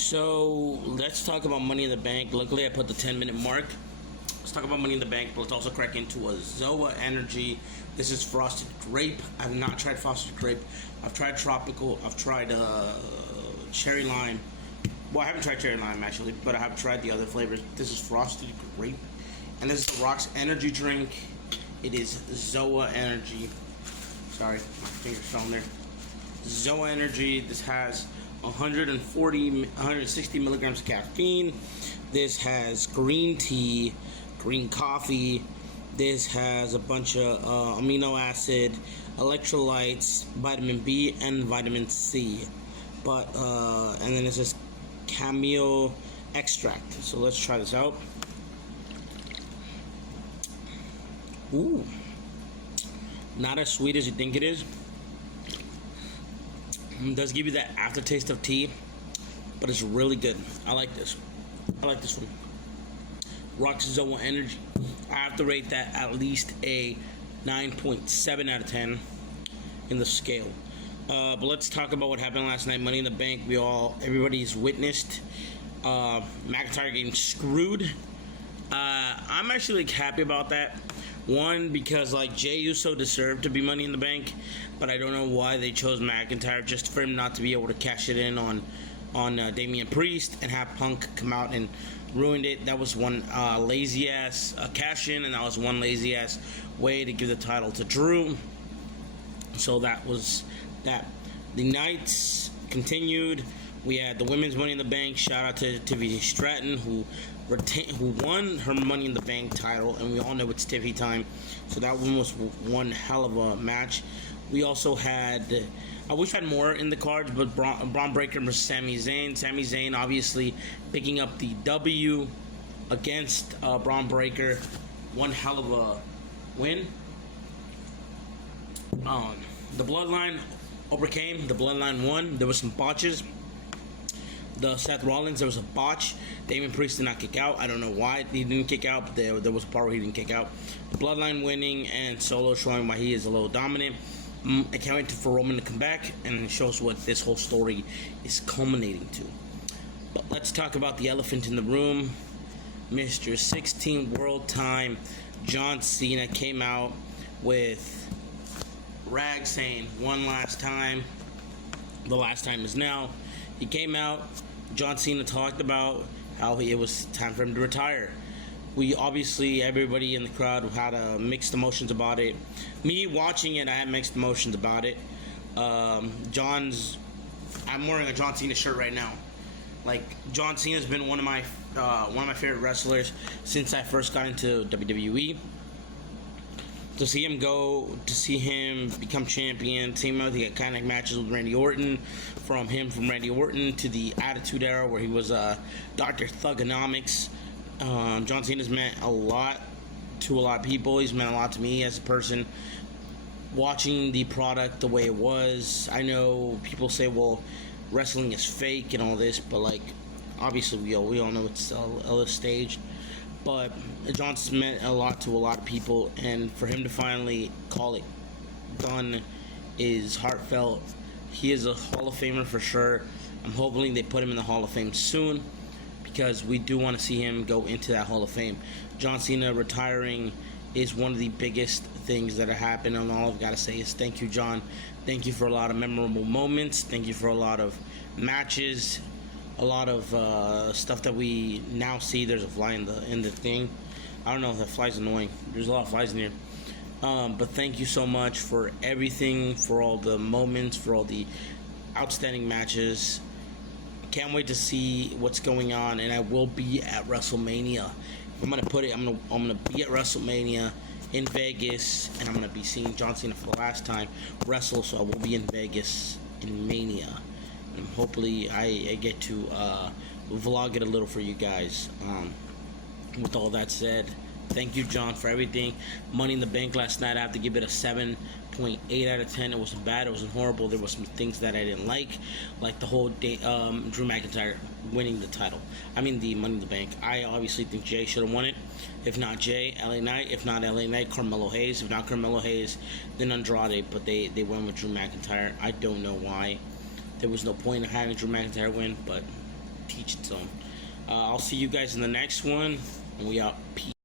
So let's talk about Money in the Bank. Luckily, I put the 10-minute mark. Let's talk about Money in the Bank, but let's also crack into a Zoa Energy. This is frosted grape. I've not tried frosted grape. I've tried tropical. I've tried cherry lime. Well, I haven't tried cherry lime actually, but I have tried the other flavors. This is frosted grape, and this is the Rock's energy drink. It is Zoa Energy. Sorry, my fingers fell in there. Zoa Energy. This has 160 milligrams of caffeine. This has green tea, green coffee. This has a bunch of amino acid, electrolytes, vitamin B, and vitamin C. And then it says cameo extract. So let's try this out. Ooh, not as sweet as you think it is. It does give you that aftertaste of tea, but it's really good. I like this. I like this one. Rock's Zoa Energy. I have to rate that at least a 9.7 out of 10 in the scale. But let's talk about what happened last night. Money in the Bank. Everybody's witnessed McIntyre getting screwed. I'm actually happy about that. One, because Jey Uso deserved to be Money in the Bank, but I don't know why they chose McIntyre, just for him not to be able to cash it in on Damian Priest and have Punk come out and ruined it. That was one lazy ass cash in, and that was one lazy ass way to give the title to Drew. So that was that. The nights continued. We had the women's Money in the Bank. Shout out to Tiffany Stratton, who won her Money in the Bank title, and we all know it's Tiffy time. So that one was one hell of a match. We also had, I wish I had more in the cards, but Braun Breaker versus Sami Zayn. Sami Zayn obviously picking up the W against Braun Breaker. One hell of a win. The Bloodline overcame. The Bloodline won. There was some botches. The Seth Rollins, there was a botch. Damian Priest did not kick out. I don't know why he didn't kick out, but there was a part where he didn't kick out. The Bloodline winning and Solo showing why he is a little dominant. I can't wait for Roman to come back, and it shows what this whole story is culminating to. But let's talk about the elephant in the room. Mr. 16 World Time John Cena came out with Rag saying one last time. The last time is now. He came out. John Cena talked about how it was time for him to retire. Everybody in the crowd had mixed emotions about it. Me watching it, I had mixed emotions about it. I'm wearing a John Cena shirt right now. John Cena's been one of my favorite wrestlers since I first got into WWE. To see him become champion, see him have the iconic matches with Randy Orton, from Randy Orton to the Attitude Era where he was Dr. Thugonomics. John Cena's meant a lot to a lot of people. He's meant a lot to me as a person. Watching the product the way it was, I know people say, well, wrestling is fake and all this, but obviously we all know it's staged. But John's meant a lot to a lot of people, and for him to finally call it done is heartfelt. He is a Hall of Famer for sure. I'm hoping they put him in the Hall of Fame soon, because we do want to see him go into that Hall of Fame. John Cena retiring is one of the biggest things that have happened, and all I've got to say is thank you, John. Thank you for a lot of memorable moments. Thank you for a lot of matches. A lot of stuff that we now see. There's a fly in the thing. I don't know if that fly's annoying. There's a lot of flies in here. But thank you so much for everything, for all the moments, for all the outstanding matches. Can't wait to see what's going on, and I will be at WrestleMania. I'm gonna be at WrestleMania in Vegas, and I'm gonna be seeing John Cena for the last time wrestle. So I will be in Vegas in Mania. And hopefully I get to vlog it a little for you guys. With all that said, thank you, John, for everything. Money in the Bank last night, I have to give it a 7.8 out of 10. It wasn't bad. It wasn't horrible. There were some things that I didn't like the whole day, Drew McIntyre winning the title. The Money in the Bank. I obviously think Jey should have won it. If not Jey, LA Knight. If not LA Knight, Carmelo Hayes. If not Carmelo Hayes, then Andrade. But they went with Drew McIntyre. I don't know why. There was no point in having Drew McIntyre win, but teach it to them. I'll see you guys in the next one, and we out. Peace.